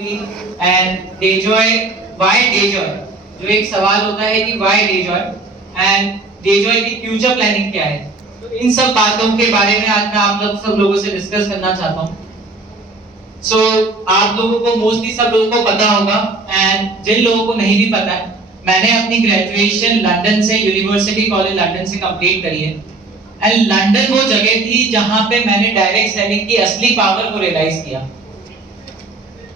And Dejoy, why Dejoy, जो एक सवाल होता है कि व्हाई डेजॉय एंड डेजॉय की फ्यूचर प्लानिंग क्या है। तो इन सब बातों के बारे में आज मैं आप सब लोगों से डिस्कस करना चाहता हूँ। सो आप लोगों को मोस्टली सब लोगों को पता होगा, एंड जिन लोगों को नहीं भी पता है, मैंने अपनी ग्रेजुएशन लंदन से, यूनिवर्सिटी कॉलेज लंदन से कंप्लीट करी है। एंड लंदन वो जगह थी जहां पे मैंने डायरेक्ट सेलिंग की असली पावर को रियलाइज किया।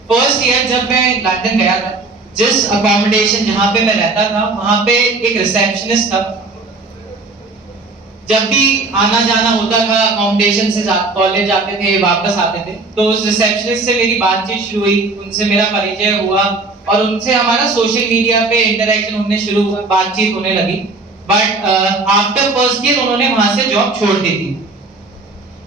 फर्स्ट ईयर जब मैं लंदन गया था, जिस अकोमोडेशन जहां पे मैं रहता था वहां पे एक रिसेप्शनिस्ट था। जब भी आना जाना होता था अकोमोडेशन से कॉलेज जाते थे, वापस आते थे, तो उस रिसेप्शनिस्ट से मेरी बातचीत शुरू हुई, उनसे मेरा परिचय हुआ और उनसे हमारा सोशल मीडिया पे इंटरेक्शन होने शुरू हुआ, बातचीत होने लगी। बट आफ्टर फर्स्ट ईयर उन्होंने वहां से जॉब छोड़ दी थी।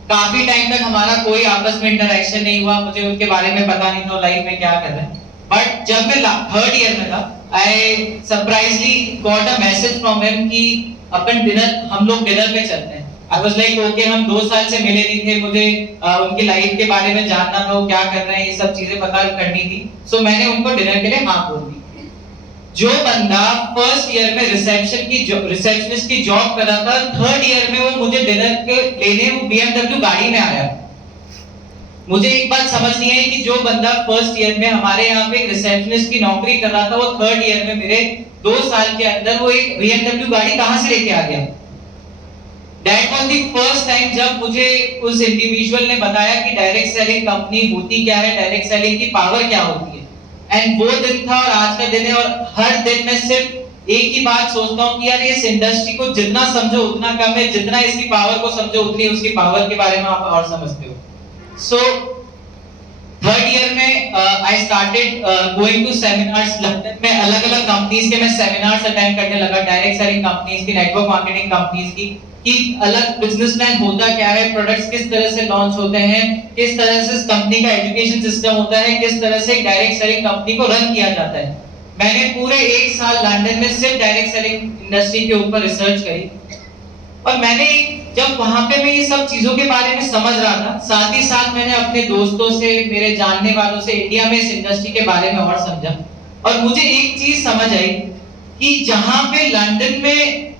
काफी टाइम तक हमारा कोई आपस में इंटरेक्शन नहीं हुआ, मुझे उनके बारे में पता नहीं था लाइफ में क्या कर रहे हैं। बट जब मैं थर्ड ईयर में था, I surprisingly got a message from him कि अपन डिनर, हम लोग डिनर पे चलते हैं। आई वाज लाइक ओके, हम 2 साल से मिले नहीं थे, मुझे उनकी लाइफ के बारे में जानना था, वो क्या कर रहे हैं, ये सब चीजें पता करनी थी। सो मैंने उनको डिनर के लिए हाँ बोल दी। जो बंदा फर्स्ट ईयर में रिसेप्शनिस्ट की जॉब कर रहा था, थर्ड ईयर में वो मुझे डिनर के लेने वो BMW गाड़ी में आया। मुझे एक बात समझ नहीं आई कि जो बंदा फर्स्ट ईयर में हमारे यहाँ पे रिसेप्शनिस्ट की नौकरी कर रहा था, वो थर्ड ईयर में मेरे 2 साल के अंदर वो एक BMW गाड़ी कहां से लेके आ गया। That was the first time जब मुझे उस इंडिविजुअल ने बताया कि डायरेक्ट सेलिंग कंपनी होती क्या है, डायरेक्ट सेलिंग की पावर क्या होती है। एंड वो दिन था और आज का दिन है, और हर दिन मैं सिर्फ एक ही बात सोचता हूँ कि यार इस इंडस्ट्री को जितना समझो उतना कम है, जितना इसकी पावर को समझो उतनी उसकी पावर के बारे में आप और समझते हो। सो थर्ड ईयर में I started going to seminars London में, अलग अलग कंपनीज के मैं सेमिनार्स अटेंड करने लगा, डायरेक्ट सेलिंग कंपनीज की, नेटवर्क मार्केटिंग कंपनीज की, कि अलग बिजनेस प्लान होता क्या है, प्रोडक्ट्स किस तरह से लॉन्च होते हैं, किस तरह से कंपनी का एजुकेशन सिस्टम होता है, किस तरह से डायरेक्ट सेलिंग कंपनी को रन किया जाता है। मैंने पूरे 1 साल लंदन में सिर्फ डायरेक्ट सेलिंग इंडस्ट्री के ऊपर रिसर्च करी, और मैंने जब वहां पे मैं ये सब चीजों के बारे में समझ रहा था, साथ ही साथ मैंने अपने दोस्तों से, मेरे जानने वालों से इंडिया में इस इंडस्ट्री के बारे में और समझा। और मुझे एक चीज समझ आई कि जहां पे लंदन में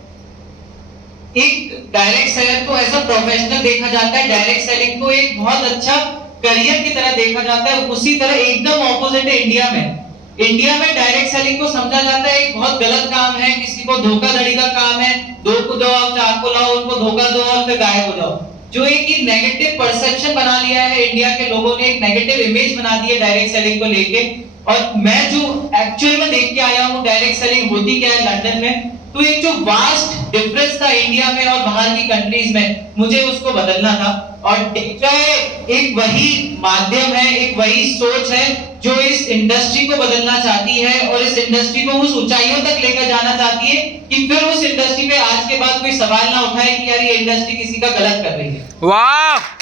एक डायरेक्ट सेलर को एज अ प्रोफेशनल देखा जाता है, डायरेक्ट सेलिंग को एक बहुत अच्छा करियर की तरह देखा जाता है, उसी तरह एकदम ऑपोजिट है इंडिया में। इंडिया में डायरेक्ट सेलिंग को समझा जाता है एक बहुत गलत काम है, किसी को धोखाधड़ी का काम है, 2 को दो और 4 को लाओ, उनको धोखा दो और फिर गायब हो जाओ। जो एक ही नेगेटिव परसेप्शन बना लिया है इंडिया के लोगों ने, एक नेगेटिव इमेज बना दी है डायरेक्ट सेलिंग को लेके। और मैं जो एक्चुअल में देख के आया हूँ डायरेक्ट सेलिंग होती क्या है लंदन में, तो एक जो वास्ट डिफरेंस था इंडिया में और बाहर की कंट्रीज में, मुझे उसको बदलना था। और एक वही माध्यम है, एक वही सोच है जो इस इंडस्ट्री को बदलना चाहती है और इस इंडस्ट्री को उस ऊंचाइयों तक लेकर जाना चाहती है कि फिर उस इंडस्ट्री पे आज के बाद कोई सवाल ना उठाए कि यार ये इंडस्ट्री किसी का गलत कर रही है। वाह!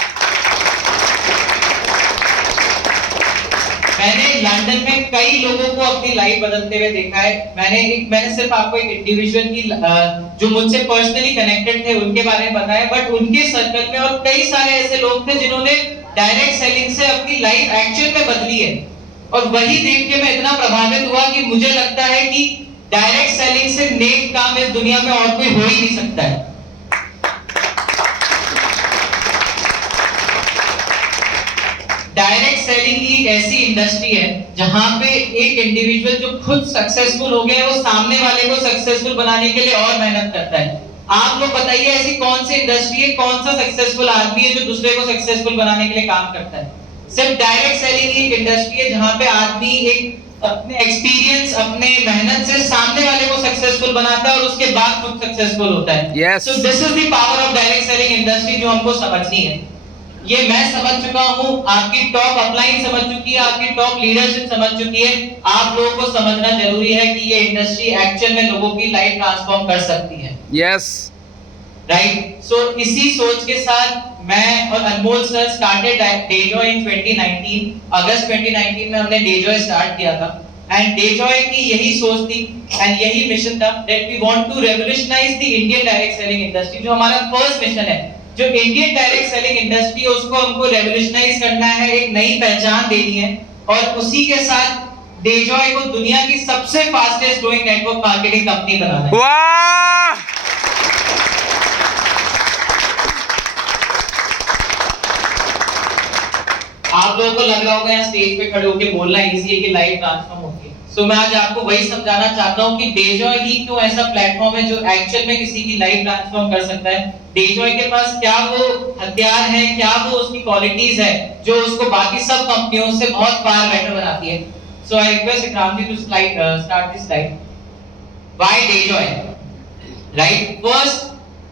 मैंने लंदन में कई लोगों को अपनी लाइफ बदलते हुए देखा है। मैंने सिर्फ आपको एक इंडिविजुअल की जो मुझसे पर्सनली कनेक्टेड थे उनके बारे में बताया, बट उनके सर्कल में और कई सारे ऐसे लोग थे जिन्होंने डायरेक्ट सेलिंग से अपनी लाइफ एक्चुअल में बदली है। और वही देख के मैं इतना प्रभावित हुआ कि मुझे लगता है कि डायरेक्ट सेलिंग से नेक काम इस दुनिया में और कोई हो ही नहीं सकता है। डायरेक्ट सेलिंग एक ऐसी इंडस्ट्री है जहां पे एक इंडिविजुअल जो खुद सक्सेसफुल हो गया है, वो सामने वाले को सक्सेसफुल बनाने के लिए और मेहनत करता है। आप लोग बताइए ऐसी कौन सी इंडस्ट्री है, कौन सा सक्सेसफुल आदमी है जो दूसरे को सक्सेसफुल बनाने के लिए काम करता है। सिर्फ डायरेक्ट सेलिंग एक इंडस्ट्री है जहां पे आदमी एक अपने एक्सपीरियंस, अपने मेहनत से सामने वाले को सक्सेसफुल बनाता है और उसके बाद खुद सक्सेसफुल होता है। सो this is the power of direct selling industry जो हमको समझनी है। ये मैं समझ चुका हूँ, आपकी टॉप अपलाइन समझ चुकी है, आपकी टॉप लीडरशिप समझ चुकी है। आप लोगों को समझना जरूरी है कि ये इंडस्ट्री एक्चुअल में लोगों की लाइफ ट्रांसफॉर्म कर सकती है। Yes, right. सो इसी सोच के साथ मैं और अनमोल सर स्टार्टेड डेजॉय इन 2019। अगस्त 2019 में हमने डेजॉय स्टार्ट किया था। एंड डेजॉय की यही सोच थी एंड यही मिशन था that we want to revolutionise the Indian direct selling industry. जो हमारा फर्स्ट मिशन है, जो इंडियन डायरेक्ट सेलिंग इंडस्ट्री है उसको हमको रेवोल्यूशनाइज करना है, एक नई पहचान देनी है। और उसी के साथ डेजॉय को दुनिया की सबसे fastest growing network marketing company बनाना है। वाह! आप लोगों को लग रहा होगा यहाँ स्टेज पे खड़े होकर बोलना इजी है कि लाइफ ट्रांसफॉर्म होती है। सो मैं आज आपको वही समझाना चाहता हूँ कि डेजॉय ही क्यों ऐसा प्लेटफॉर्म है जो एक्चुअल में किसी की लाइफ ट्रांसफॉर्म कर सकता है। डेजॉय के पास क्या वो हथियार है, क्या वो उसकी क्वालिटीज है जो उसको बाकी सब कंपनियों से बहुत फार बेटर बनाती है। So I request Ikram ji to start this slide. Why Dejoy? Right, first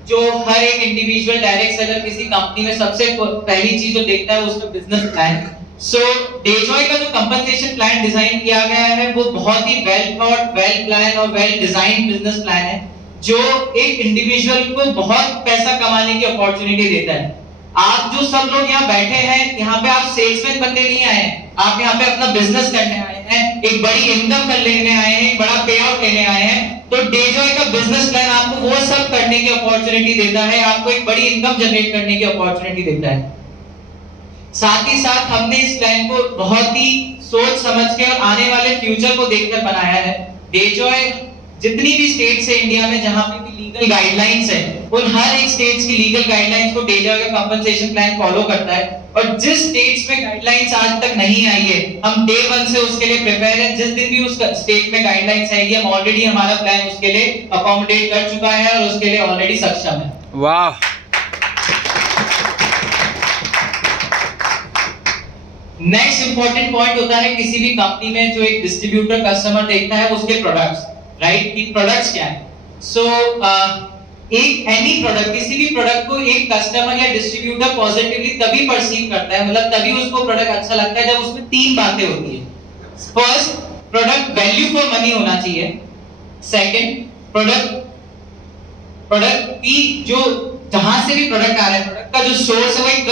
जो हर एक इंडिविजुअल डायरेक्ट सेलर किसी कंपनी में सबसे पहली चीज जो देखता है उसका बिजनेस प्लान। सो डेजॉय का जो कंपनसेशन प्लान डिजाइन किया गया है वो बहुत ही वेल थॉट, वेल प्लान और वेल डिजाइन बिजनेस प्लान है जो एक इंडिविजुअल को बहुत पैसा कमाने की अपॉर्चुनिटी देता है। आप जो सब लोग यहाँ बैठे हैं, यहाँ पे आप सेल्समैन बनने नहीं आए हैं, आप यहाँ पे अपना बिजनेस करने आए हैं, एक बड़ी इनकम कर लेने आए हैं, बड़ा पे आउट लेने आए हैं। तो डेजॉय का बिजनेस प्लान आपको वो सब करने की अपॉर्चुनिटी देता है, आपको एक बड़ी इनकम जनरेट करने की अपॉर्चुनिटी देता है। साथ ही साथ हमने इस प्लान को बहुत ही सोच समझ के और आने वाले फ्यूचर को देखकर बनाया है। डेजॉय जितनी भी स्टेट्स है इंडिया में जहां पे भी लीगल गाइडलाइंस है, उन हर एक स्टेट्स की लीगल गाइडलाइंस को डेजॉय का कंपनसेशन प्लान फॉलो करता है। और जिस स्टेट्स में गाइडलाइंस आज तक नहीं आई है, हम डे 1 से उसके लिए प्रिपेयर हैं। जिस दिन भी उस स्टेट में गाइडलाइंस आएगी, हम ऑलरेडी हमारा प्लान उसके लिए अकोमोडेट कर चुका है और उसके लिए ऑलरेडी सक्षम है। वाह! नेक्स्ट इंपॉर्टेंट पॉइंट होता है किसी भी कंपनी में जो एक डिस्ट्रीब्यूटर कस्टमर देखता है उसके प्रोडक्ट्स, राइट, कि प्रोडक्ट्स क्या है। सो एक एनी प्रोडक्ट, किसी भी प्रोडक्ट को एक कस्टमर या डिस्ट्रीब्यूटर पॉजिटिवली तभी परसीव करता है, मतलब तभी उसको प्रोडक्ट अच्छा लगता है जब उसमें तीन बातें होती है। First, product value for money होना चाहिए। सेकंड, प्रोडक्ट की जो जहां से भी प्रोडक्ट आ रहा है, प्रोडक्ट का जो सोर्स है वो एक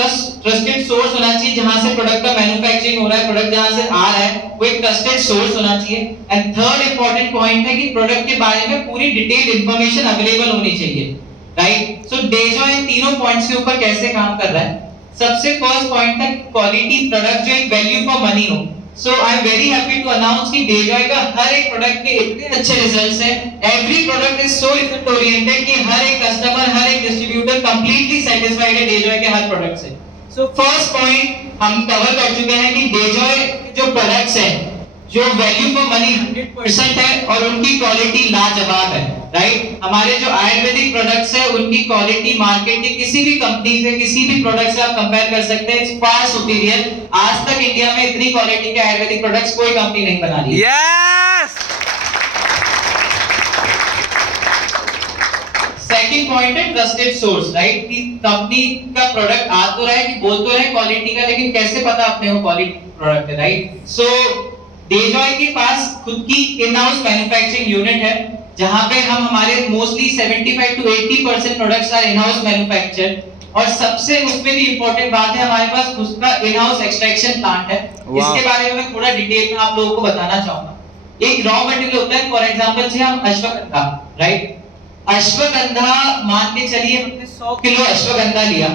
ट्रस्टेड सोर्स होना चाहिए। जहां से प्रोडक्ट का मैन्युफैक्चरिंग हो रहा है, प्रोडक्ट जहां से आ रहा है वो एक ट्रस्टेड सोर्स होना चाहिए। एंड थर्ड इंपॉर्टेंट पॉइंट है कि प्रोडक्ट के बारे में पूरी डिटेल्ड इंफॉर्मेशन अवेलेबल होनी चाहिए, राइट। सो डेजॉय इन तीनों पॉइंट्स के ऊपर कैसे काम कर रहा है? सबसे फर्स्ट पॉइंट है क्वालिटी प्रोडक्ट जो एक वैल्यू फॉर मनी हो। So I am very happy to announce कि डेजॉय का हर एक प्रोडक्ट के इतने अच्छे रिजल्ट्स हैं। Every product is so result oriented कि हर एक कस्टमर, हर एक डिस्ट्रीब्यूटर कंप्लीटली सेटिस्फाइड है डेजॉय के हर प्रोडक्ट से। सो फर्स्ट पॉइंट हम कवर कर चुके हैं कि डेजॉय जो प्रोडक्ट्स हैं जो वैल्यू फॉर मनी 100% है और उनकी क्वालिटी लाजवाब है, राइट। हमारे जो आयुर्वेदिक प्रोडक्ट्स है उनकी क्वालिटी मार्केट के किसी भी कंपनी से, किसी भी प्रोडक्ट से आप कंपेयर कर सकते हैं, इट्स फार सुपीरियर। आज तक इंडिया में इतनी क्वालिटी के आयुर्वेदिक प्रोडक्ट्स कोई कंपनी नहीं बना रही है। यस! सेकंड पॉइंट है ट्रस्टेड सोर्स, राइट, कि कंपनी का प्रोडक्ट आ तो रहा है, कि बोल तो रहे क्वालिटी का, लेकिन कैसे पता अपने को क्वालिटी प्रोडक्ट है, राइट। सो डेजॉय के पास खुद की इन हाउस मैन्युफैक्चरिंग यूनिट है जहां पे हम हमारे mostly 75 to 80% products are in house manufactured. और सबसे उसमें भी इंपॉर्टेंट बात है, हमारे पास खुद का इन हाउस एक्सट्रैक्शन प्लांट है। इसके बारे में मैं थोड़ा डिटेल में आप लोगों को बताना चाहूंगा। एक रॉ मटेरियल होता है, फॉर एग्जांपल से हम अश्वगंधा, राइट, अश्वगंधा मान के चलिए हमने 100 किलो अश्वगंधा लिया।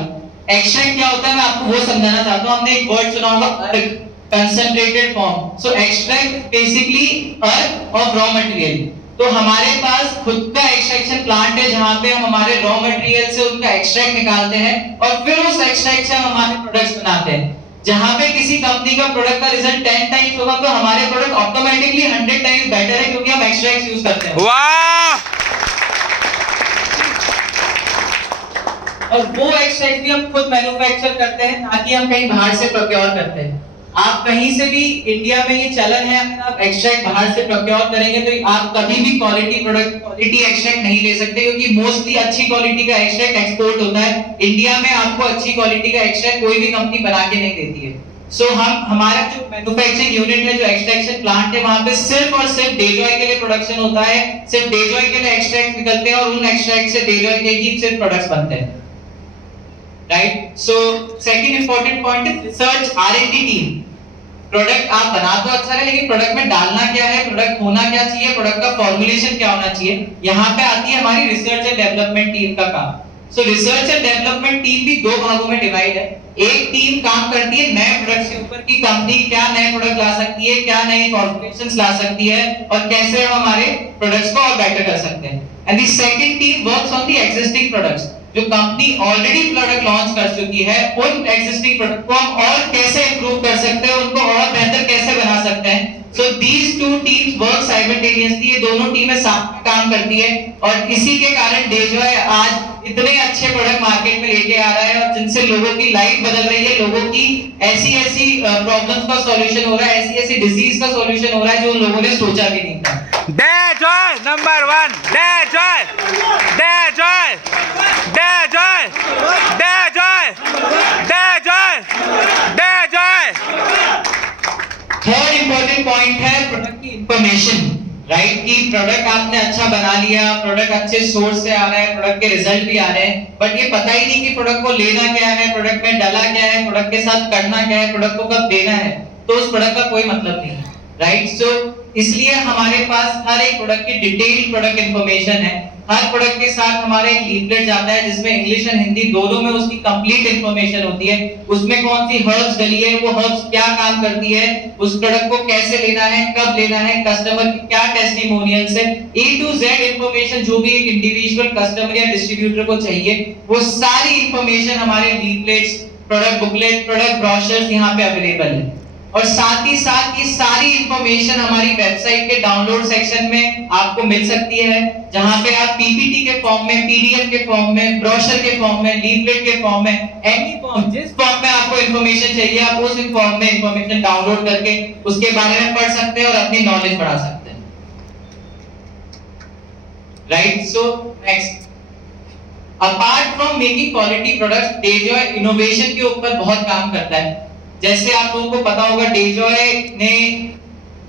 एक्सट्रैक्ट क्या होता है मैं आपको वो समझाना चाहता हूं। हमने एक वर्ड सुना होगा, अर्क, concentrated form. So extract basically earth of raw material. तो हमारे पास खुद का एक्सट्रैक्शन प्लांट है जहां पे हम हमारे रॉ मटेरियल से उनका एक्सट्रैक्ट निकालते हैं और फिर उस एक्सट्रैक्ट से हम हमारे प्रोडक्ट्स बनाते हैं। जहां पे किसी कंपनी का प्रोडक्ट का रिजल्ट 10 टाइम्स होगा तो हमारे प्रोडक्ट ऑटोमेटिकली 100 टाइम्स बेटर है क्योंकि हम एक्सट्रैक्ट्स यूज करते हैं। वाह! और वो एक्सट्रैक्ट भी हम खुद मैन्युफैक्चर करते हैं, ताकि हम कहीं बाहर से प्रोक्योर करते हैं। आप कहीं से भी इंडिया में ये चलन है, अगर आप एक्सट्रैक्ट बाहर से प्रोक्योर करेंगे तो आप कभी भी क्वालिटी एक्सट्रैक्ट नहीं ले सकते, क्योंकि मोस्टली अच्छी क्वालिटी का एक्सट्रैक्ट एक्सपोर्ट होता है। इंडिया में आपको अच्छी क्वालिटी का एक्सट्रैक्ट कोई भी कंपनी बना के नहीं देती है। सो हम हमारा जो मैन्युफैक्चरिंग यूनिट है, जो एक्सट्रैक्शन प्लांट है, वहां पे सिर्फ और सिर्फ डेजॉय के लिए प्रोडक्शन होता है, सिर्फ डेजॉय के लिए एक्सट्रैक्ट निकलते हैं और उन एक्सट्रैक्ट से डेजॉय के ही सिर्फ प्रोडक्ट्स बनते हैं, right. So second important point है रिसर्च R&D टीम। प्रोडक्ट आप बना तो अच्छा है, लेकिन प्रोडक्ट में डालना क्या है, प्रोडक्ट होना क्या चाहिए, प्रोडक्ट का फॉर्मुलेशन क्या होना चाहिए, यहाँ पे आती है हमारी रिसर्च एंड डेवलपमेंट टीम का काम। सो रिसर्च एंड डेवलपमेंट टीम भी दो भागों में डिवाइड है। एक टीम काम करती है नए प्रोडक्ट्स के ऊपर कि कंपनी क्या नए प्रोडक्ट ला सकती है, क्या नए फॉर्मुलेशंस ला सकती है और कैसे हम हमारे प्रोडक्ट्स को और बेटर कर सकते हैं। And the second team works on the existing products. जो कंपनी ऑलरेडी प्रोडक्ट लॉन्च कर चुकी है उन एग्जिस्टिंग प्रोडक्ट को हम और कैसे इंप्रूव कर सकते हैं, उनको और बेहतर कैसे बना सकते हैं। So these two teams work simultaneously, ये दोनों टीमें साथ में काम करती है और इसी के कारण डेजॉय आज इतने अच्छे प्रोडक्ट मार्केट में लेके आ रहा है और जिनसे लोगों की लाइफ बदल रही है, लोगों की ऐसी प्रॉब्लम्स का सॉल्यूशन हो रहा है, ऐसी डिजीज का सॉल्यूशन हो रहा है जो लोगों ने सोचा भी नहीं था। Dejoy number 1, Dejoy Dejoy Dejoy Dejoy Dejoy Dejoy. Third important point है प्रोडक्ट की इंफॉर्मेशन, राइट? कि प्रोडक्ट आपने अच्छा बना लिया, प्रोडक्ट अच्छे सोर्स से आ रहा है, प्रोडक्ट के रिजल्ट भी आ रहे हैं, बट ये पता ही नहीं कि प्रोडक्ट को लेना क्या है, प्रोडक्ट में डाला क्या है, प्रोडक्ट के साथ करना क्या है, प्रोडक्ट को कब देना है, तो उस प्रोडक्ट का कोई मतलब नहीं है, राइट? सो इसलिए हमारे पास हर एक प्रोडक्ट की डिटेल्ड प्रोडक्ट इंफॉर्मेशन है। हर प्रोडक्ट के साथ हमारा एक लीफलेट जाता है जिसमें इंग्लिश एंड हिंदी दोनों में उसकी कंप्लीट इंफॉर्मेशन होती है। उसमें कौन सी हर्ब्स डली है, वो हर्ब्स क्या काम करती है, उस प्रोडक्ट को कैसे लेना है, कब लेना है, कस्टमर की क्या टेस्टिमोनियल्स है, A to Z इंफॉर्मेशन जो भी एक इंडिविजुअल कस्टमर या डिस्ट्रीब्यूटर को चाहिए, वो सारी इंफॉर्मेशन हमारे leaflets, product booklet, product brochures यहाँ पे अवेलेबल है। और साथ ही साथ ये सारी इंफॉर्मेशन हमारी वेबसाइट के डाउनलोड सेक्शन में आपको मिल सकती है, जहां पे आप पीपीटी के फॉर्म में, पीडीएफ के फॉर्म में, ब्रोशर के फॉर्म में, लीफलेट के फॉर्म में, एनी फॉर्म, जिस फॉर्म में आपको इंफॉर्मेशन चाहिए आप उस फॉर्म में इंफॉर्मेशन डाउनलोड करके उसके बारे में पढ़ सकते हैं और अपनी नॉलेज बढ़ा सकते हैं, right? So next, apart from making quality products, Dejoy innovation के ऊपर बहुत काम करता है। जैसे आप लोगों को पता होगा डेजॉय ने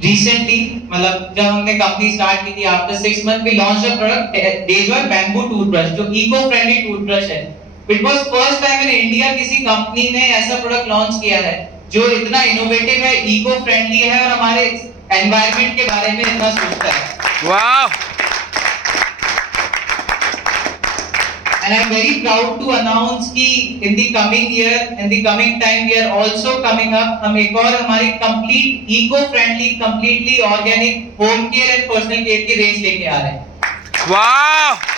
रिसेंटली, मतलब जब हमने कंपनी स्टार्ट की थी, after 6 month we launch a product Dejoy bamboo toothbrush, जो इको फ्रेंडली टूथब्रश है। It was first time in India किसी कंपनी ने ऐसा प्रोडक्ट लॉन्च किया है जो इतना इनोवेटिव है, इको फ्रेंडली है और हमारे एनवायरनमेंट के बारे में इतना सोचता है। वाह! And I'm very proud to announce कि in the coming year, in the coming time, we are also coming up, हम एक और हमारी complete eco-friendly, completely organic home care and personal care की रेंज लेके आ रहे हैं। वाह!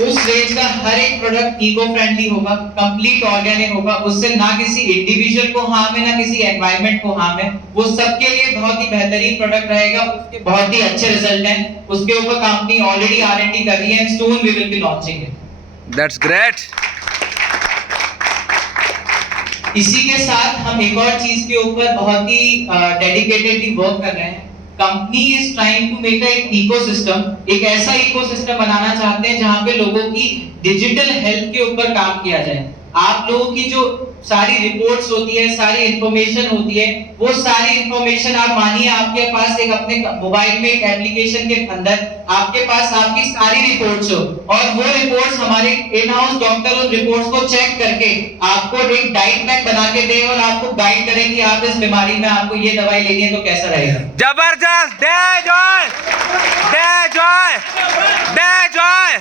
उस रेंज का हर एक प्रोडक्ट इको फ्रेंडली होगा, कंप्लीट ऑर्गेनिक होगा, उससे ना किसी इंडिविजुअल को हार्म है, ना किसी एनवायरनमेंट को हार्म है, वो सबके लिए बहुत ही बेहतरीन प्रोडक्ट रहेगा, उसके बहुत ही अच्छे रिजल्ट हैं, उसके ऊपर कंपनी ऑलरेडी R&D कर रही है and soon we will be launching it. That's great. इसी के साथ हम एक और चीज के ऊपर बहुत ही डेडिकेटेडली वर्क कर रहे हैं। Company is trying to make एक इकोसिस्टम, एक ऐसा इकोसिस्टम बनाना चाहते हैं जहां पे लोगों की डिजिटल हेल्थ के ऊपर काम किया जाए। आप लोगों की जो सारी रिपोर्ट्स होती है, सारी इंफॉर्मेशन होती है, वो सारी इंफॉर्मेशन आप मानिए आपके पास एक अपने मोबाइल में एक एप्लीकेशन के अंदर आपके पास आपकी सारी रिपोर्ट्स हो और वो रिपोर्ट्स हमारे इन हाउस डॉक्टर उन रिपोर्ट्स को चेक करके आपको एक डाइट प्लान बना के दे और आपको गाइड करें कि आप इस बीमारी में आपको ये दवाई लेनी है तो कैसा रहेगा। जबरदस्त! Dejoy Dejoy Dejoy.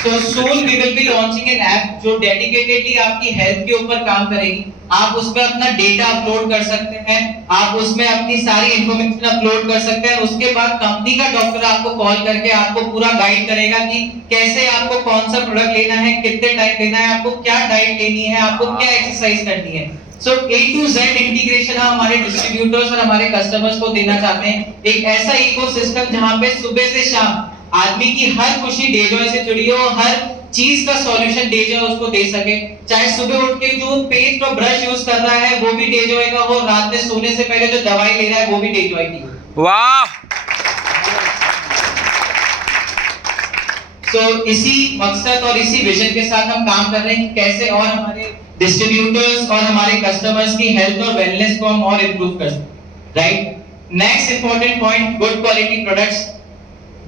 So soon we will be launching an app जो डेडिकेटेडली आपकी हेल्थ के ऊपर काम करेगी। आप उसमें अपना डेटा अपलोड कर सकते हैं, आप उसमें अपनी सारी इंफॉर्मेशन अपलोड कर सकते हैं। उसके बाद कंपनी का डॉक्टर आपको कॉल करके आपको पूरा गाइड करेगा कि कैसे आपको कौन सा प्रोडक्ट लेना है, कितने टाइम लेना है, आपको क्या डाइट लेनी है, आपको क्या एक्सरसाइज करनी है। सो A to Z इंटीग्रेशन हम हमारे डिस्ट्रीब्यूटर्स और हमारे कस्टमर्स को देना चाहते हैं, एक ऐसा इकोसिस्टम जहां पे सुबह से शाम आदमी की हर खुशी डेजॉय से जुड़ी हो, हर चीज का सॉल्यूशन डेजॉय उसको दे सके। चाहे सुबह उठ के जो पेस्ट और ब्रश यूज कर रहा है वो भी डेजॉय का हो, रात में सोने से पहले जो दवाई ले रहा है वो भी डेजॉय की हो। वाह! सो इसी मकसद और इसी विजन के साथ हम काम कर रहे हैं कि कैसे और हमारे डिस्ट्रीब्यूटर्स और हमारे कस्टमर्स की हेल्थ और वेलनेस को हम और इंप्रूव कर सकते, right? Next important point, good quality products,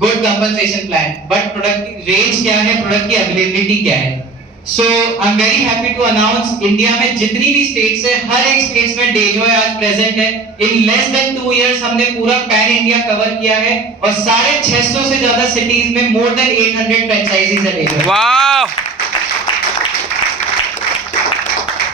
good compensation plan. But product की रेंज क्या है, प्रोडक्ट की अवेलेबिलिटी क्या है, so I am very happy to announce India में जितनी भी स्टेट्स है हर एक स्टेट्स में डेजॉय आज प्रेजेंट है। इन लेस देन 2 इयर्स हमने पूरा पैन इंडिया कवर किया है और 650 से ज्यादा सिटीज में मोर देन 800 फ्रेंचाइजीज है डेजॉय। वाह!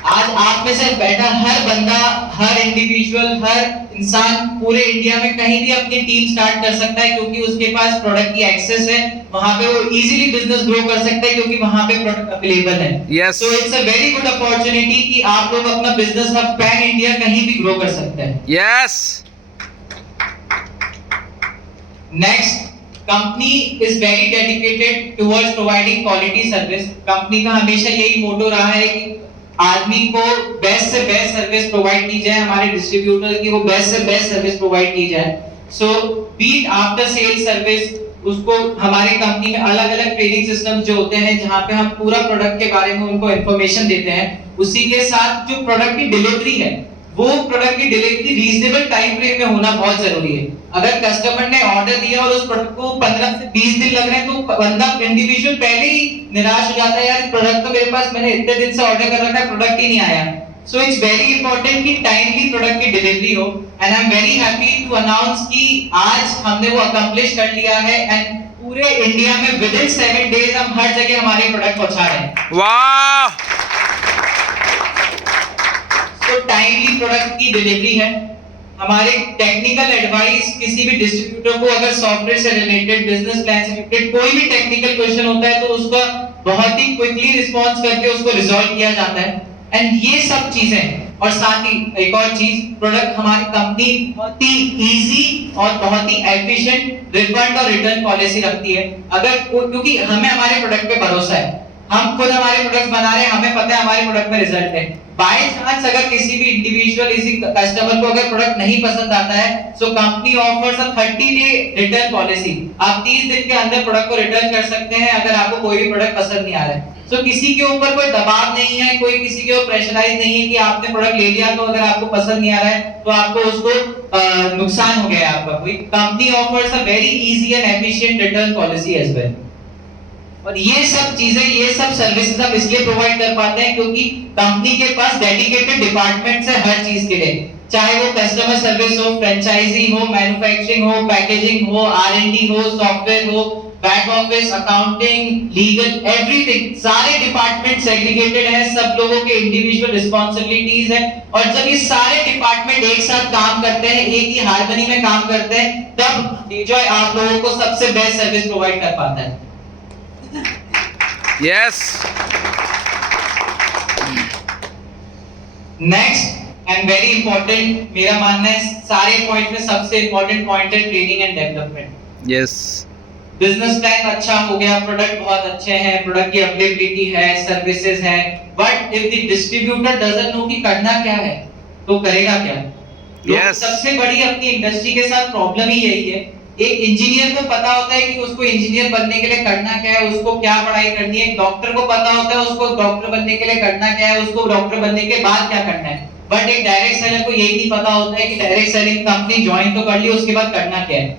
आज आप में से बैठा हर बंदा, हर इंडिविजुअल, हर इंसान पूरे इंडिया में कहीं भी अपनी टीम स्टार्ट कर सकता है क्योंकि उसके पास प्रोडक्ट की एक्सेस है। वहां पे वो इजीली बिजनेस ग्रो कर सकता है क्योंकि वहां पे प्रोडक्ट अवेलेबल है। Yes. So it's a very good opportunity कि आप लोग अपना बिजनेस अब पैन इंडिया कहीं भी ग्रो कर सकते हैं। Yes. Next, company is very dedicated towards providing quality service. Company का हमेशा यही मोटो रहा है कि आदमी को बेस्ट से बेस्ट सर्विस प्रोवाइड की जाए, हमारे डिस्ट्रीब्यूटर की वो बेस्ट से बेस्ट सर्विस प्रोवाइड की जाए। सो बीट आफ्टर सेल सर्विस, उसको हमारे कंपनी में अलग अलग ट्रेनिंग सिस्टम जो होते हैं जहां पे हम पूरा प्रोडक्ट के बारे में उनको इंफॉर्मेशन देते हैं। उसी के साथ जो प्रोडक्ट की डिलीवरी है वो प्रोडक्ट की डिलीवरी रीजनेबल टाइम फ्रेम में होना बहुत जरूरी है। अगर कस्टमर ने ऑर्डर दिया और उस प्रोडक्ट को 15 से 20 दिन लग रहे हैं तो बंदा इंडिविजुअल पहले ही निराश हो जाता है, यार प्रोडक्ट तो मेरे पास मैंने इतने दिन से ऑर्डर कर रखा है, प्रोडक्ट ही नहीं आया। सो इट्स वेरी इंपॉर्टेंट कि टाइमली प्रोडक्ट की डिलीवरी हो and I am very happy to announce कि आज हमने वो अकम्प्लिश कर लिया है एंड पूरे इंडिया में विद इन 7 डेज हम हर जगह हमारे प्रोडक्ट पहुंचा रहे हैं। वाह! तो टाइमली प्रोडक्ट की डिलीवरी है। हमारे टेक्निकल एडवाइस किसी भी डिस्ट्रीब्यूटर को अगर सॉफ्टवेयर से रिलेटेड, बिजनेस प्लान से रिलेटेड कोई भी टेक्निकल क्वेश्चन होता है तो उसका बहुत ही क्विकली रिस्पांस करके उसको रिजॉल्व किया जाता है। एंड ये सब चीजें और साथ ही एक और चीज, प्रोडक्ट हमारी कंपनी बहुत ही इजी और बहुत ही एफिशिएंट रिफंड और रिटर्न पॉलिसी रखती है। अगर क्योंकि हमें हमारे प्रोडक्ट पे भरोसा है, हम खुद हमारे प्रोडक्ट बना रहे हैं, हमें पता है हमारे प्रोडक्ट में रिजल्ट है। बाय चांस अगर किसी भी इंडिविजुअल किसी कस्टमर को अगर प्रोडक्ट नहीं पसंद आता है सो कंपनी ऑफर्स अ 30 डे रिटर्न पॉलिसी। आप 30 दिन के अंदर प्रोडक्ट को रिटर्न कर सकते हैं अगर आपको कोई भी प्रोडक्ट पसंद नहीं आ रहा है। सो किसी के ऊपर कोई दबाव नहीं है, कोई किसी के ऊपर प्रेशराइज नहीं है कि आपने प्रोडक्ट ले लिया तो अगर आपको पसंद नहीं आ रहा है तो आपको उसको नुकसान हो गया आपका कोई। Company offers a very easy and efficient return policy as well. और ये सब चीजें, ये सब सर्विसेज हम इसलिए प्रोवाइड कर पाते हैं क्योंकि कंपनी के पास डेडिकेटेड डिपार्टमेंट्स है हर चीज के लिए, चाहे वो कस्टमर सर्विस हो, फ्रेंचाइजी हो, मैन्युफैक्चरिंग हो, पैकेजिंग हो, R&D हो, सॉफ्टवेयर हो, back office, accounting, legal, everything. सारे डिपार्टमेंट सेग्रीगेटेड हैं, सब लोगों के इंडिविजुअल रिस्पांसिबिलिटीज हैं और जब ये सारे डिपार्टमेंट एक साथ काम करते हैं, एक ही हार्मनी में काम करते हैं, तब डेजॉय आप लोगों को सबसे बेस्ट सर्विस प्रोवाइड कर पाता है। Yes. Next and very important, मेरा मानना है सारे पॉइंट में सबसे इंपॉर्टेंट पॉइंट है training and development. Yes. Business plan अच्छा हो गया, प्रोडक्ट बहुत अच्छे हैं, प्रोडक्ट की अवेलेबिलिटी है, सर्विसेज है, but if the distributor doesn't know कि करना क्या है तो करेगा क्या? Yes. सबसे बड़ी अपनी इंडस्ट्री के साथ प्रॉब्लम ही यही है। एक इंजीनियर को पता होता है कि उसको इंजीनियर बनने के लिए करना क्या है, उसको क्या पढ़ाई करनी है। एक डॉक्टर को पता होता है उसको डॉक्टर बनने के लिए करना क्या है, उसको डॉक्टर बनने के बाद क्या करना है। बट एक डायरेक्ट सेलर को यही नहीं पता होता है कि डायरेक्ट सेलिंग कंपनी ज्वाइन तो कर ली, उसके बाद करना क्या है।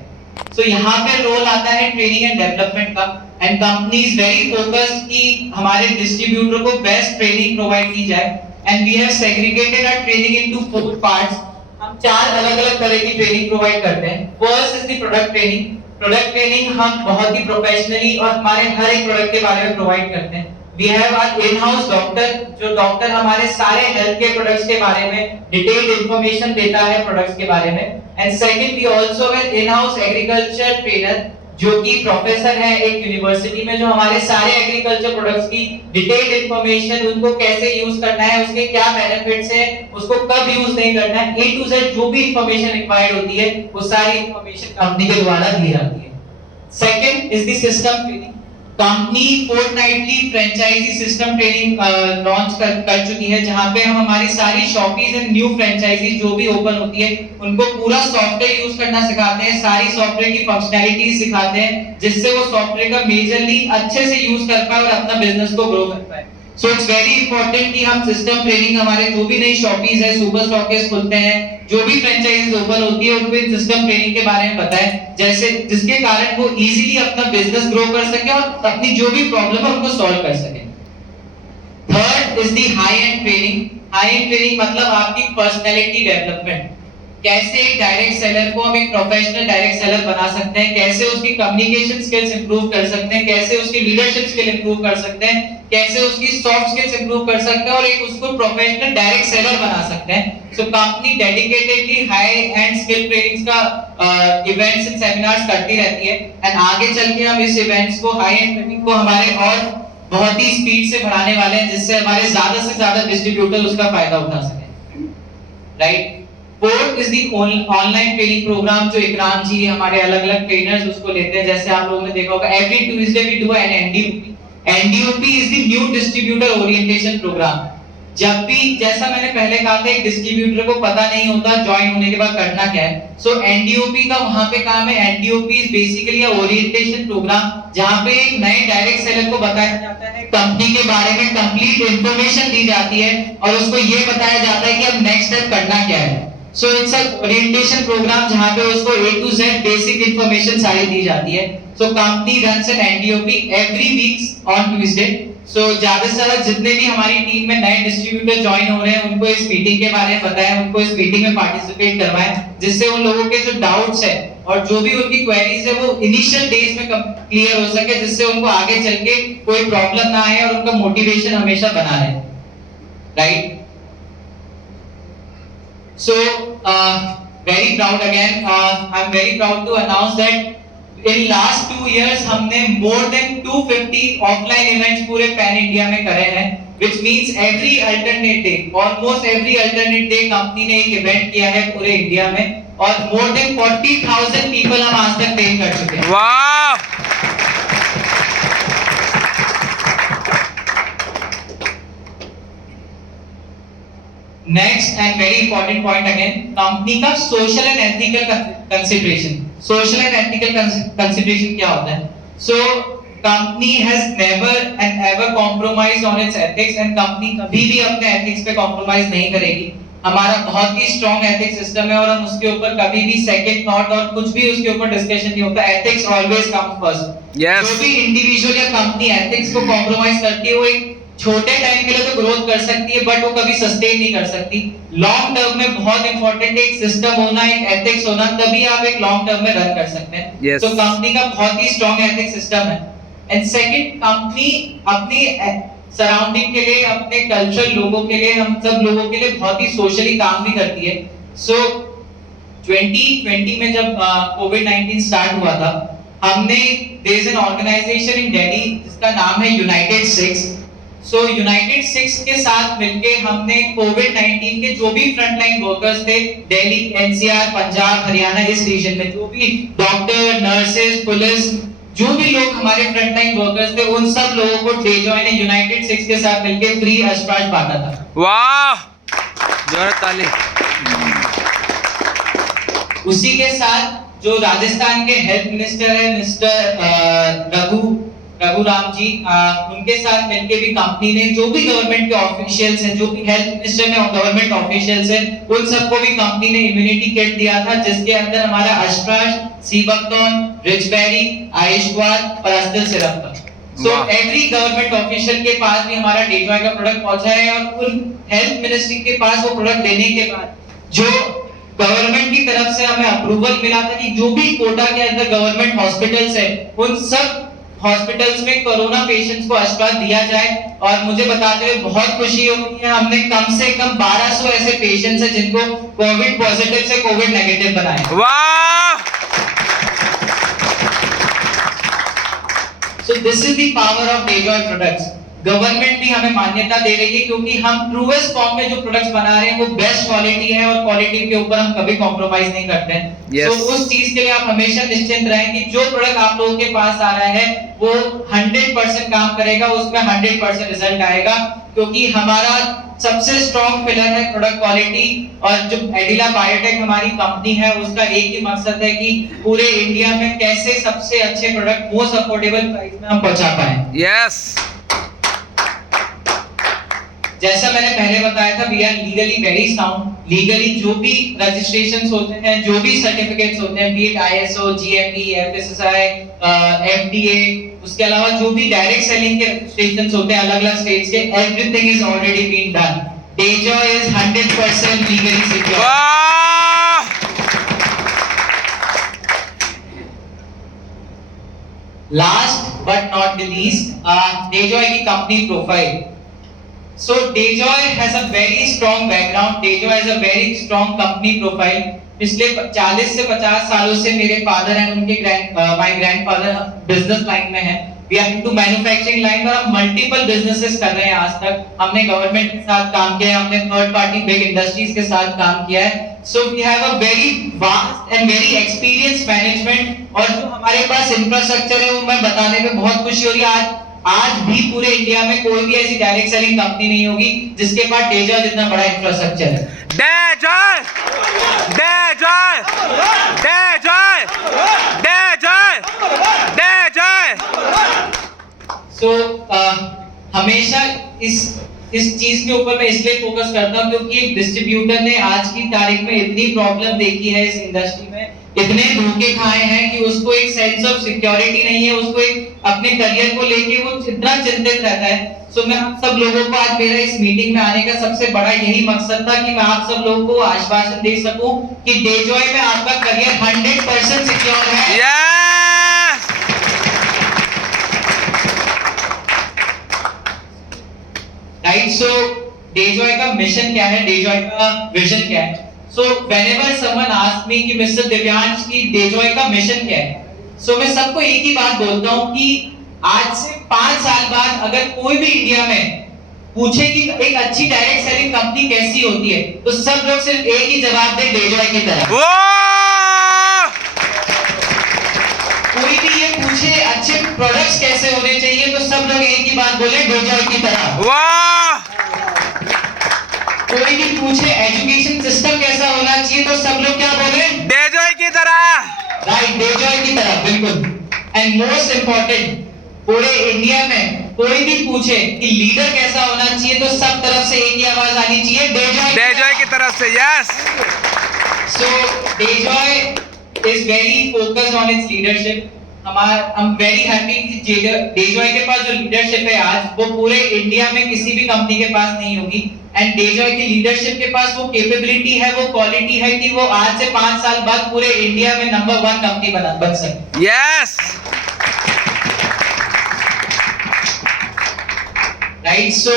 सो यहाँ पे रोल आता है ट्रेनिंग एंड डेवलपमेंट का and company is very focused कि हमारे डिस्ट्रीब्यूटर को बेस्ट ट्रेनिंग प्रोवाइड की जाए and we have segregated our training into 4 parts. हम 4 अलग-अलग तरह की ट्रेनिंग प्रोवाइड करते हैं। First is the product training. Product training हम बहुत ही प्रोफेशनली और हमारे हर एक प्रोडक्ट के बारे में प्रोवाइड करते हैं। We have our in house doctor, जो डॉक्टर हमारे सारे हेल्थ के प्रोडक्ट्स के बारे में डिटेल्ड इंफॉर्मेशन देता है प्रोडक्ट्स के बारे में। And second, we also have in house agriculture trainer जो कि प्रोफेसर है एक यूनिवर्सिटी में, जो हमारे सारे एग्रीकल्चर प्रोडक्ट्स की डिटेल्ड इंफॉर्मेशन, उनको कैसे यूज करना है, उसके क्या बेनिफिट्स हैं, उसको कब यूज नहीं करना है, A to Z जो भी इंफॉर्मेशन रिक्वायर्ड होती है वो सारी इंफॉर्मेशन कंपनी के द्वारा दी जाती है। Second is the system training. Company fortnightly franchisee system training launch कर चुकी है, जहां पे हम हमारी सारी शॉपीज एंड न्यू फ्रेंचाइजी जो भी ओपन होती है उनको पूरा सॉफ्टवेयर यूज करना सिखाते हैं, सारी सॉफ्टवेयर की फंक्शनैलिटीज सिखाते हैं जिससे वो सॉफ्टवेयर का मेजरली अच्छे से यूज कर पाए और अपना बिजनेस को ग्रो कर पाए। सो इट्स वेरी इंपॉर्टेंट कि हम सिस्टम ट्रेनिंग, हमारे जो भी नई शॉपीज है, सुपर स्टॉकेज खुलते हैं, जो भी फ्रेंचाइजीज ओपन होती है उनको इन सिस्टम ट्रेनिंग के बारे में बताएं, जैसे जिसके कारण वो इजीली अपना बिजनेस ग्रो कर सके और अपनी जो भी प्रॉब्लम है उनको सॉल्व कर सके। Third is the high and training. High and training मतलब आपकी पर्सनैलिटी डेवलपमेंट, कैसे एक डायरेक्ट सेलर को हम एक प्रोफेशनल डायरेक्ट सेलर बना सकते हैं, कैसे उसकी कम्युनिकेशन स्किल्स इंप्रूव कर सकते हैं, कैसे उसकी लीडरशिप स्किल इंप्रूव कर सकते हैं, कैसे उसकी सॉफ्ट स्किल्स इंप्रूव कर सकते हैं और एक उसको प्रोफेशनल डायरेक्ट सेलर बना सकते हैं। So company dedicatedly high and skill trainings का इवेंट्स एंड सेमिनार्स करती रहती है एंड आगे चल के हम इस इवेंट्स को हाई एंड ट्रेनिंग को हमारे और बहुत ही स्पीड से बढ़ाने वाले हैं, जिससे हमारे ज्यादा से ज्यादा डिस्ट्रीब्यूटर उसका फायदा उठा सकें, right. Fourth is the online training programme, जो इकराम जी हमारे अलग अलग ट्रेनर्स उसको लेते हैं। जैसे आप लोगों ने देखा होगा every Tuesday we do an NDOP. NDOP is the new distributor orientation program. जब भी, जैसा मैंने पहले कहा था, एक डिस्ट्रीब्यूटर को पता नहीं होता ज्वाइन होने के बाद करना क्या है, सो एनडीओपी का वहां पे काम है। NDOP is basically a orientation program जहां पे एक नए डायरेक्ट सेलर को बताया जाता है कंपनी के बारे में, कंप्लीट इंफॉर्मेशन दी जाती है और उसको ये बताया जाता है कि अब नेक्स्ट स्टेप करना क्या है। So it's a orientation program जहां पे उसको A to Z basic information सारी दी जाती है। So company runs an NDOP every weeks on Tuesday. So ज्यादा से ज्यादा जितने भी हमारी टीम में नए डिस्ट्रीब्यूटर ज्वाइन हो रहे हैं उनको इस मीटिंग के बारे में बताएं, उनको इस मीटिंग में पार्टिसिपेट करवाएं, जिससे उन लोगों के जो डाउट्स है और जो भी उनकी क्वेरीज है वो इनिशियल डेज में क्लियर हो सके, जिससे उनको आगे चल के कोई प्रॉब्लम ना आए और उनका मोटिवेशन हमेशा बना रहे, right. So, very proud again. I'm very proud to announce that in last 2 years हमने more than 250 offline events पूरे पैन इंडिया में करे हैं, which means every alternate day, almost every alternate day company ने एक इवेंट किया है पूरे इंडिया में और more than 40,000 people हम आज तक ट्रेन कर चुके हैं। वाह, next and very important point again, company का social and ethical consideration. Social and ethical consideration क्या होता है? So company has never and ever compromise on its ethics and company कभी भी अपने एथिक्स पे कॉम्प्रोमाइज नहीं करेगी। हमारा बहुत ही स्ट्रॉन्ग एथिक्स सिस्टम है और हम उसके ऊपर कभी भी सेकंड थॉट और कुछ भी उसके ऊपर डिस्कशन नहीं होता। Ethics always comes first. Yes. जो भी इंडिविजुअल या कंपनी एथिक्स को कॉम्प्रोमाइज करती है वो एक छोटे टाइम के लिए तो ग्रोथ कर सकती है बट वो कभी सस्टेन नहीं कर सकती। लॉन्ग टर्म में बहुत इंपॉर्टेंट है एक सिस्टम होना, एक एथिक्स होना, तभी आप एक लॉन्ग टर्म में रन कर सकते हैं। Yes. तो कंपनी का बहुत ही स्ट्रॉन्ग एथिक्स सिस्टम है। एंड सेकंड, कंपनी अपनी सराउंडिंग के लिए, अपने कल्चर लोगों के लिए, हम सब लोगों के लिए बहुत ही सोशली काम भी करती है। सो 2020 में जब कोविड-19 स्टार्ट हुआ था, हमने देयर इज एन ऑर्गेनाइजेशन इन दिल्ली जिसका नाम है यूनाइटेड सिक्स। सो यूनाइटेड सिक्स के साथ मिलके हमने कोविड-19 के जो भी फ्रंटलाइन वर्कर्स थे दिल्ली, एनसीआर, पंजाब, हरियाणा, इस रीजन में जो भी डॉक्टर, नर्सेस, पुलिस, जो भी लोग हमारे फ्रंटलाइन वर्कर्स थे, उन सब लोगों को डे जॉय ने यूनाइटेड सिक्स के साथ मिलके फ्री अश्वास बांटा था। वाह, जोरदार ताली। उसी के साथ जो राजस्थान के हेल्थ मिनिस्टर है मिस्टर रघुराम जी, उनके साथ मिलके भी कंपनी ने जो भी गवर्नमेंट के ऑफिशियल्स हैं, जो भी हेल्थ मिनिस्टर में गवर्नमेंट ऑफिशियल्स हैं, उन सबको भी कंपनी ने इम्यूनिटी किट दिया था जिसके अंदर हमारा अश्वास, सीबकटोन, रिचबेरी, आयुष्वाद और अस्टल सिरप था। सो एवरी गवर्नमेंट ऑफिशियल के पास भी हमारा डेजॉय का प्रोडक्ट पहुंचा है और उन हेल्थ मिनिस्ट्री के पास वो प्रोडक्ट लेने के बाद जो गवर्नमेंट की तरफ से हमें अप्रूवल मिला था कि जो भी कोटा के अंदर गवर्नमेंट हॉस्पिटल्स है उन सब हॉस्पिटल्स में कोरोना पेशेंट्स को आश्वास दिया जाए। और मुझे बताते हुए बहुत खुशी हो रही है, हमने कम से कम 1200 ऐसे पेशेंट्स हैं जिनको कोविड पॉजिटिव से कोविड नेगेटिव बनाया। वाह, so this is the power of Dejoy products. Government भी हमें मान्यता दे रही है क्योंकि हम ट्रूएस्ट फॉर्म में जो प्रोडक्ट्स बना रहे हैं वो बेस्ट क्वालिटी है और क्वालिटी के ऊपर हम कभी कॉम्प्रोमाइज नहीं करते हैं। Yes. तो उस चीज के लिए आप हमेशा निश्चिंत रहें कि जो प्रोडक्ट आप लोगों के पास आ रहा है वो 100% काम करेगा, उसमें 100% रिजल्ट आएगा, क्योंकि हमारा सबसे स्ट्रॉन्ग पिलर है प्रोडक्ट क्वालिटी। और जो एडिला बायोटेक हमारी कंपनी है उसका एक ही मकसद है कि पूरे इंडिया में कैसे सबसे अच्छे प्रोडक्ट मोस्ट अफोर्डेबल प्राइस में हम पहुंचा पाए। यस। जैसा मैंने पहले बताया था, we are legally very sound. Legally जो भी रजिस्ट्रेशंस होते हैं, जो भी सर्टिफिकेट्स होते हैं, B it ISO, GMP, FSSAI, FDA, उसके अलावा जो भी डायरेक्ट सेलिंग के रजिस्ट्रेशंस होते हैं अलग-अलग स्टेट्स के, everything is already been done. Dayjoy is 100% legally secure. वाह! Last but not the least, Dayjoy की company profile. So Dayjoy has a very strong background. Dayjoy has a very strong company profile. पिछले 40 से 50 सालों से मेरे father and उनके my grandfather business line में हैं। We are into manufacturing line और हम मल्टीपल बिजनेसेस कर रहे हैं आज तक। हमने गवर्नमेंट के साथ काम किया है, हमने थर्ड पार्टी बिग इंडस्ट्रीज के साथ काम किया है। So we have a very vast and very experience management, और जो हमारे पास इंफ्रास्ट्रक्चर है वो मैं बताने में बहुत खुशी हो रही है। आज भी पूरे इंडिया में कोई भी ऐसी डायरेक्ट सेलिंग कंपनी नहीं होगी जिसके पास Dayjoy जितना बड़ा इंफ्रास्ट्रक्चर है। Dayjoy! Dayjoy! Dayjoy! Dayjoy! Dayjoy! सो हमेशा इस चीज के ऊपर मैं इसलिए फोकस करता हूं क्योंकि एक डिस्ट्रीब्यूटर ने आज की तारीख में इतनी प्रॉब्लम देखी है इस इंडस्ट्री में, इतने धोखे खाए हैं कि उसको एक सेंस ऑफ सिक्योरिटी नहीं है, उसको एक अपने करियर को लेके वो इतना चिंतित रहता है। सो मैं आप सब लोगों को, आज मेरा इस मीटिंग में आने का सबसे बड़ा यही मकसद था कि मैं आप सब लोगों को आश्वासन दे सकूं कि Dayjoy में आपका करियर 100% सिक्योर है। Yes! राइट। सो Dayjoy का मिशन क्या है, Dayjoy का विजन क्या है? So whenever someone ask me कि मिस्टर दिव्यांश की Dayjoy का मिशन क्या है, सो मैं सबको एक ही बात बोलता हूं कि आज से 5 साल बाद अगर कोई भी इंडिया में पूछे कि एक अच्छी डायरेक्ट सेलिंग कंपनी कैसी होती है, तो सब लोग सिर्फ एक ही जवाब दे, Dayjoy की तरह। वाह! कोई भी ये पूछे अच्छे प्रोडक्ट्स कैसे होने चाहिए, तो सब लोग एक ही बात बोले, Dayjoy की तरह। वाह! कोई भी पूछे एजुकेशन सिस्टम कैसा होना चाहिए, तो सब लोग क्या बोले, Dayjoy की तरह। राइट, Dayjoy की तरह, बिल्कुल। एंड मोस्ट इंपॉर्टेंट, पूरे इंडिया में कोई भी पूछे कि लीडर कैसा होना चाहिए, तो सब तरफ से एक ही आवाज आनी चाहिए, Dayjoy की तरफ से। Yes! So Dayjoy is very focused on it's leadership. I'm very happy कि Dayjoy के पास जो लीडरशिप है आज, वो पूरे इंडिया में किसी भी कंपनी के पास नहीं होगी। एंड Dayjoy की लीडरशिप के पास वो कैपेबिलिटी है, वो क्वालिटी है कि वो आज से 5 साल बाद पूरे इंडिया में नंबर 1 कंपनी बन सके। यस! राइट। सो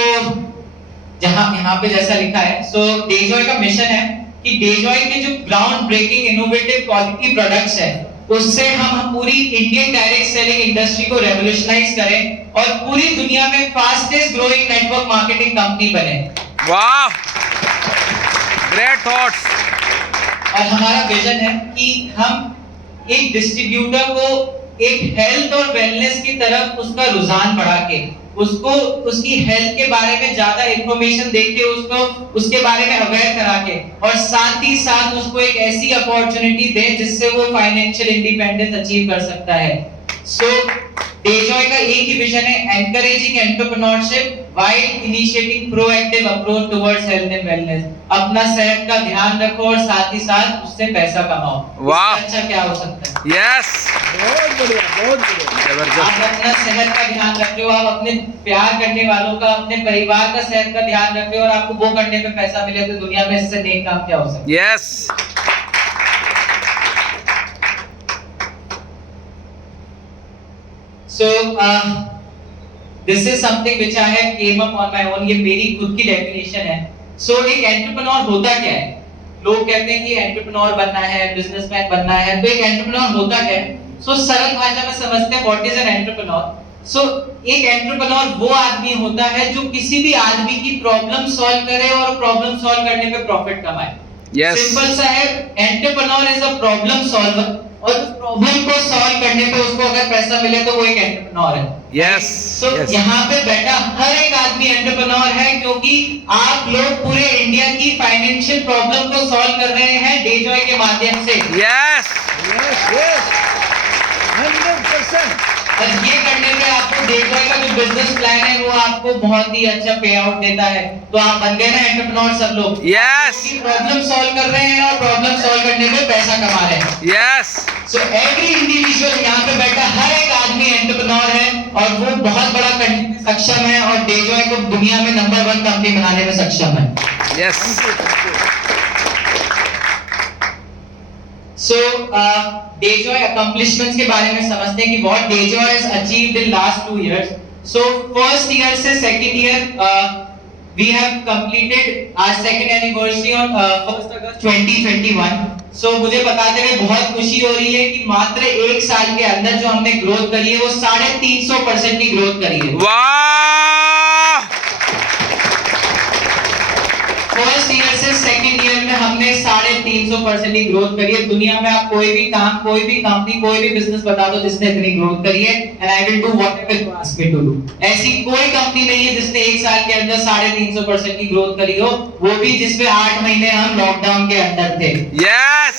यहाँ पे जैसा लिखा है, सो Dayjoy का मिशन है कि Dayjoy के जो ground breaking innovative quality products है, उससे हम पूरी इंडियन डायरेक्ट सेलिंग इंडस्ट्री को रेवोल्यूशनाइज करें और पूरी दुनिया में fastest growing network marketing company बने। वाह! Great thoughts. और हमारा विजन है कि हम एक डिस्ट्रीब्यूटर को एक हेल्थ और वेलनेस की तरफ उसका रुझान बढ़ा के, उसको उसकी हेल्थ के बारे में ज्यादा इंफॉर्मेशन देके, उसको उसके बारे में अवेयर करा के, और साथ ही साथ उसको एक ऐसी अपॉर्चुनिटी दें जिससे वो फाइनेंशियल इंडिपेंडेंस अचीव कर सकता है। सो Dayjoy का एक ही विजन है, encouraging entrepreneurship while initiating proactive approach towards health and wellness. अपना सेहत का ध्यान रखो और साथ ही साथ उससे पैसा कमाओ। वाह! अच्छा क्या हो सकता है? यस! बहुत बढ़िया, बहुत बढ़िया। जबरदस्त। आप अपना सेहत का ध्यान रख रहे हो, आप अपने प्यार करने वालों का, अपने परिवार का सेहत का ध्यान रख रहे हो, और आपको वो करने पे पैसा मिले, तो दुनिया में इससे नेक काम क्या हो सकता है? Yes! So this is something which I have came up on my own, ये मेरी खुद की डेफिनेशन है। So एक एंटरप्रेन्योर होता क्या है? लोग कहते हैं कि एंटरप्रेन्योर बनना है, बिजनेसमैन बनना है, तो एक एंटरप्रेन्योर होता क्या है? So सरल भाषा में समझते हैं what is an entrepreneur. So एक एंटरप्रेन्योर वो आदमी होता है जो किसी भी आदमी की प्रॉब्लम सॉल्व करे और प्रॉब्लम सॉल्व करने पे प्रॉफिट कमाए। यस! सिंपल सा है, entrepreneur is a problem solver, और उस प्रॉब्लम को सॉल्व करने पे उसको अगर पैसा मिले तो वो एक एंटरप्रेन्योर है। यस! सो यहाँ पे बैठा हर एक आदमी एंटरप्रेन्योर है, क्योंकि आप लोग पूरे इंडिया की फाइनेंशियल प्रॉब्लम को सॉल्व कर रहे हैं Dayjoy के माध्यम से। यस! Yes, yes. 100%. और ये करने पे आपको डेजॉय का जो बिजनेस प्लान है वो आपको बहुत ही अच्छा पे आउट देता है। तो आप बन गए ना एंटरप्रेन्योर सब लोग। Yes. प्रॉब्लम सॉल्व कर रहे हैं और प्रॉब्लम सॉल्व करने में पैसा कमा रहे हैं। Yes. सो एवरी इंडिविजुअल यहाँ पे बैठा हर एक आदमी एंटरप्रेन्योर है और वो बहुत बड़ा करने में सक्षम है और डेजॉय को दुनिया में नंबर 1 कंपनी बनाने में सक्षम है। Yes. So, Dayjoy accomplishments के बारे में समझते हैं कि what Dayjoy has achieved in last 2 years. So, first year से second year, we have completed our second anniversary on 1st August 2021. So, मुझे बताते हुए बहुत खुशी हो रही है कि मात्र 1 साल के अंदर जो हमने ग्रोथ करी है वो 350% की ग्रोथ करी है। Wow. फर्स्ट ईयर से सेकंड ईयर में हमने 350% की ग्रोथ करी है। दुनिया में आप कोई भी काम, कोई भी कंपनी, कोई भी बिजनेस बता दो जिसने इतनी ग्रोथ करी है, and I will do whatever you ask me to do. ऐसी कोई कंपनी नहीं है जिसने 1 साल के अंदर 350% की ग्रोथ करी हो, वो भी जिसमें 8 महीने हम लॉकडाउन के अंदर थे। Yes.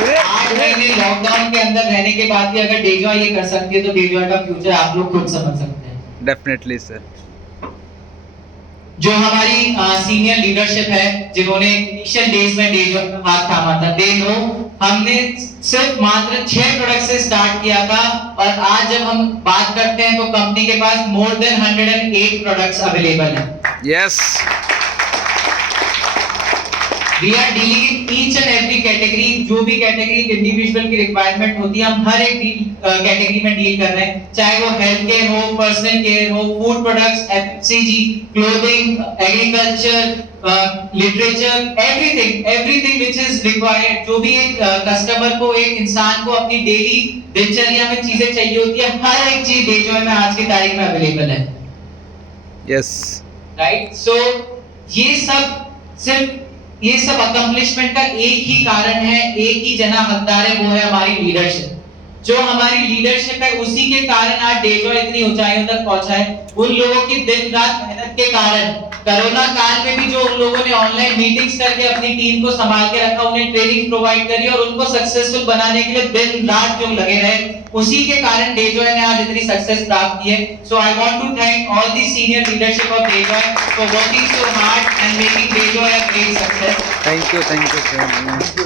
8 महीने लॉकडाउन के अंदर रहने के बाद भी अगर डेजॉय ये कर सकती है तो डेजॉय का फ्यूचर आप लोग खुद समझ सकते हैं। Definitely, sir. जो हमारी सीनियर लीडरशिप है जिन्होंने इनिशियल डेज में डेजॉय का हाथ थामा था, दे नो हमने सिर्फ मात्र 6 प्रोडक्ट से स्टार्ट किया था और आज जब हम बात करते हैं तो कंपनी के पास मोर देन 108 प्रोडक्ट्स अवेलेबल हैं। Yes. We are dealing in each and every category, जो भी कैटेगरी इंडिविजुअल की रिक्वायरमेंट होती है हम हर एक कैटेगरी में डील कर रहे हैं, चाहे वो हेल्थ केयर हो, पर्सनल केयर हो, food products, FMCG, clothing, agriculture, literature, everything which is required. जो भी एक कस्टमर को, एक इंसान को अपनी डेली दिनचर्या में चीजें चाहिए होती है, हर एक चीज डेजॉय में आज की तारीख में अवेलेबल है। Yes. राइट, सो ये सब अकम्प्लिशमेंट का एक ही कारण है, एक ही जना हकदार है, वो है हमारी लीडरशिप। जो हमारी लीडरशिप है उसी के कारण आज डेजॉय इतनी ऊंचाइयों तक पहुंचा है। उन लोगों की दिन रात मेहनत के कारण कोरोना काल में भी जो उन लोगों ने ऑनलाइन मीटिंग्स करके अपनी टीम को संभाल के रखा, उन्हें ट्रेनिंग प्रोवाइड करी और उनको सक्सेसफुल बनाने के लिए दिन रात जो लगे रहे, उसी के कारण डेजॉय ने आज इतनी सक्सेस प्राप्त की है। So I want to thank all the senior leadership of Dejoy for working so hard and making Dejoy a great success. Thank you, sir.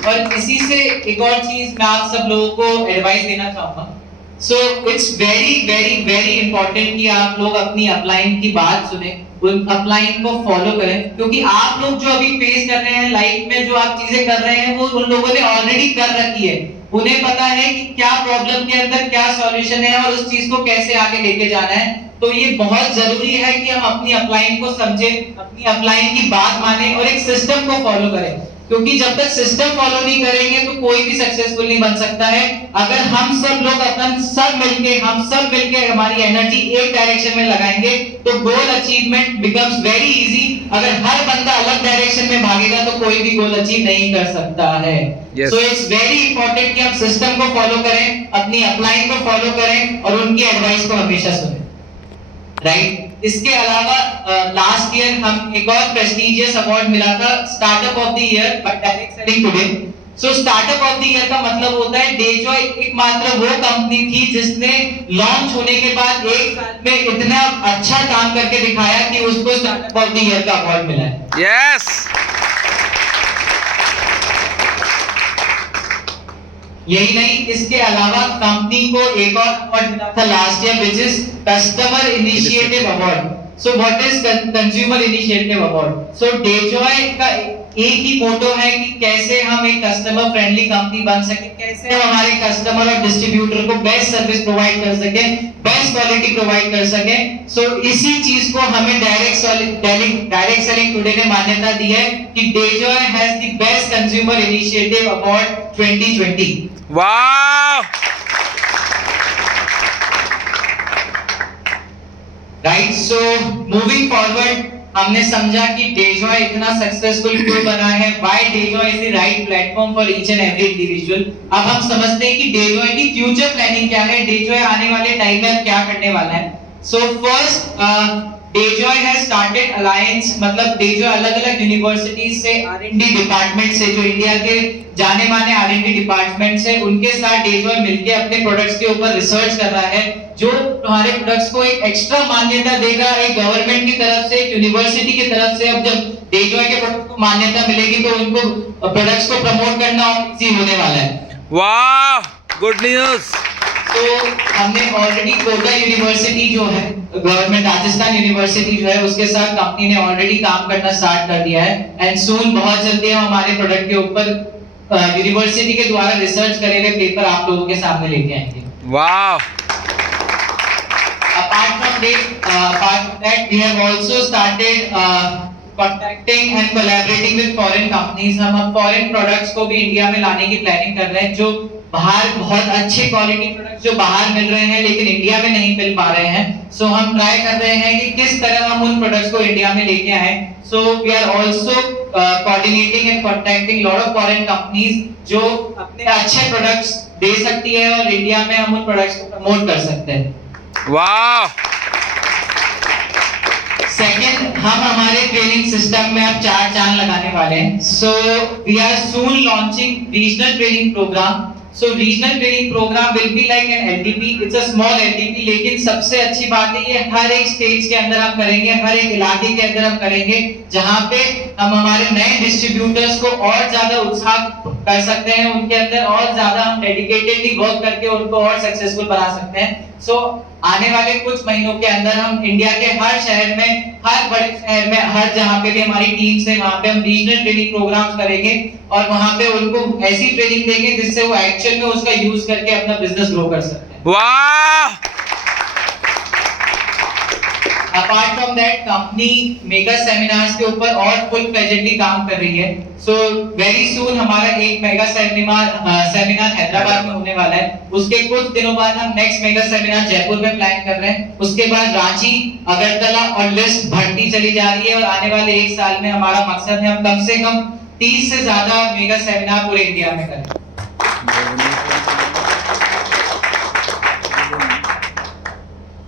और इसी से एक और चीज मैं आप सब लोगों को एडवाइस देना चाहूंगा। सो it's very very very important कि आप लोग अपनी अपलाइन की बात सुने, उन अपलाइन को फॉलो करें, क्योंकि आप लोग जो अभी फेस कर रहे हैं लाइफ में, जो आप चीजें कर रहे हैं वो उन लोगों ने ऑलरेडी कर रखी है। उन्हें पता है कि क्या प्रॉब्लम के अंदर क्या सॉल्यूशन है और उस चीज को कैसे आगे लेके जाना है। तो ये बहुत जरूरी है कि हम अपनी अपलाइन को समझें, अपनी अपलाइन की बात माने और एक सिस्टम को फॉलो करें, क्योंकि जब तक सिस्टम फॉलो नहीं करेंगे तो कोई भी सक्सेसफुल नहीं बन सकता है। अगर हम सब लोग हम सब मिलके हमारी एनर्जी एक डायरेक्शन में लगाएंगे तो गोल अचीवमेंट बिकम्स वेरी इजी। अगर हर बंदा अलग डायरेक्शन में भागेगा तो कोई भी गोल अचीव नहीं कर सकता है। सो इट्स वेरी इंपॉर्टेंट कि हम सिस्टम को फॉलो करें, अपनी अपलाइन को फॉलो करें और उनकी एडवाइस को हमेशा सुनें। राइट, इसके अलावा लास्ट ईयर हम एक और प्रेस्टिजियस अवार्ड मिला था, startup of the year by direct selling today. सो स्टार्टअप ऑफ द ईयर का मतलब होता है डेजॉय एकमात्र वो कंपनी थी जिसने लॉन्च होने के बाद 1 साल में इतना अच्छा काम करके दिखाया कि उसको स्टार्टअप ऑफ द ईयर का अवार्ड मिला है। Yes. यही नहीं, इसके अलावा कंपनी को एक और अवार्ड मिला था last year which is customer initiative award. So what is consumer initiative award? So Dejoy का एक ही मोटो है कि कैसे हम एक कस्टमर फ्रेंडली कंपनी बन सके, कैसे हम हमारे कस्टमर और डिस्ट्रीब्यूटर को बेस्ट सर्विस प्रोवाइड कर सके, बेस्ट क्वालिटी प्रोवाइड कर सके। सो इसी चीज को हमें डायरेक्ट सेलिंग टुडे ने मान्यता दी है कि Dejoy has the best consumer initiative award 2020। Wow. Right, so moving forward हमने समझा कि डेजॉय इतना सक्सेसफुल क्यों बना है, why Dejoy is the right platform for each and every individual. अब हम समझते हैं कि डेजॉय की फ्यूचर प्लानिंग क्या है, डेजॉय आने वाले टाइम में क्या करने वाला है। So first Dejoy has started alliance, मतलब डेजॉय अलग-अलग यूनिवर्सिटीज से R&D डिपार्टमेंट से, जो इंडिया के जाने माने R&D डिपार्टमेंट से, उनके साथ डेजॉय मिलके अपने प्रोडक्ट्स के ऊपर रिसर्च कर रहा है, जो तुम्हारे प्रोडक्ट्स को एक एक्स्ट्रा मान्यता देगा, एक गवर्नमेंट की तरफ से, एक यूनिवर्सिटी की तरफ से। अब जब डेजॉय के प्रोडक्ट को मान्यता मिलेगी तो उनको प्रोडक्ट्स को प्रमोट करना इजी होने वाला है। वाह, गुड न्यूज़। तो हमने ऑलरेडी कोटा यूनिवर्सिटी जो है, गवर्नमेंट राजस्थान यूनिवर्सिटी जो है, उसके साथ कंपनी ने ऑलरेडी काम करना स्टार्ट कर दिया है। एंड सून बहुत जल्दी हम हमारे प्रोडक्ट के ऊपर यूनिवर्सिटी के द्वारा रिसर्च करे हुए पेपर आप लोगों के सामने लेके आएंगे। वाह। Apart from that, we have also started contacting and collaborating with foreign companies. हम अब foreign products को भी इंडिया में लाने की प्लानिंग कर रहे हैं, जो बाहर बहुत अच्छे क्वालिटी प्रोडक्ट्स जो बाहर मिल रहे हैं लेकिन इंडिया में नहीं मिल पा रहे हैं। सो हम ट्राई कर रहे हैं कि किस तरह हम उन प्रोडक्ट्स को इंडिया में लेके आए। So we are also coordinating and contacting lot of foreign companies जो अपने अच्छे प्रोडक्ट्स दे सकती है और इंडिया में हम उन प्रोडक्ट्स को प्रमोट कर सकते हैं। वाह। सेकंड, हम हमारे ट्रेनिंग सिस्टम में अब 4 चांद लगाने वाले हैं। So we are soon launching regional training programme. So regional training programme will be like an LTP, it's a small LTP, लेकिन सबसे अच्छी बात है ये हर एक स्टेज के अंदर हम करेंगे, हर एक इलाके के अंदर हम करेंगे, जहां पे हम हमारे नए डिस्ट्रीब्यूटर्स को और ज्यादा उत्साह कर सकते हैं, उनके अंदर और ज्यादा हम डेडिकेटेडली वर्क करके उनको और सक्सेसफुल बना सकते हैं। सो आने वाले कुछ महीनों के अंदर हम इंडिया के हर शहर में, हर बड़े शहर में, हर जहां पे भी हमारी टीम्स है वहां पे हम रीजनल ट्रेनिंग प्रोग्राम्स करेंगे और वहां पे उनको ऐसी ट्रेनिंग देंगे जिससे वो एक्चुअल में उसका यूज करके अपना बिजनेस ग्रो कर सकते हैं। वाह। Apart from that, company mega seminars के ऊपर और फुल फ्लेजेडली काम कर रही है। सो वेरी सून हमारा एक मेगा सेमिनार हैदराबाद में होने वाला है। उसके कुछ दिनों बाद हम नेक्स्ट मेगा सेमिनार जयपुर में प्लान कर रहे हैं। उसके बाद रांची, अगरतला और लिस्ट बढ़ती चली जा रही है और आने वाले 1 साल में हमारा मकसद है हम कम से कम 30 से ज्यादा मेगा सेमिनार पूरे इंडिया में करें।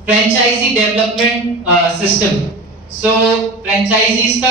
Franchisee development system. So franchisees का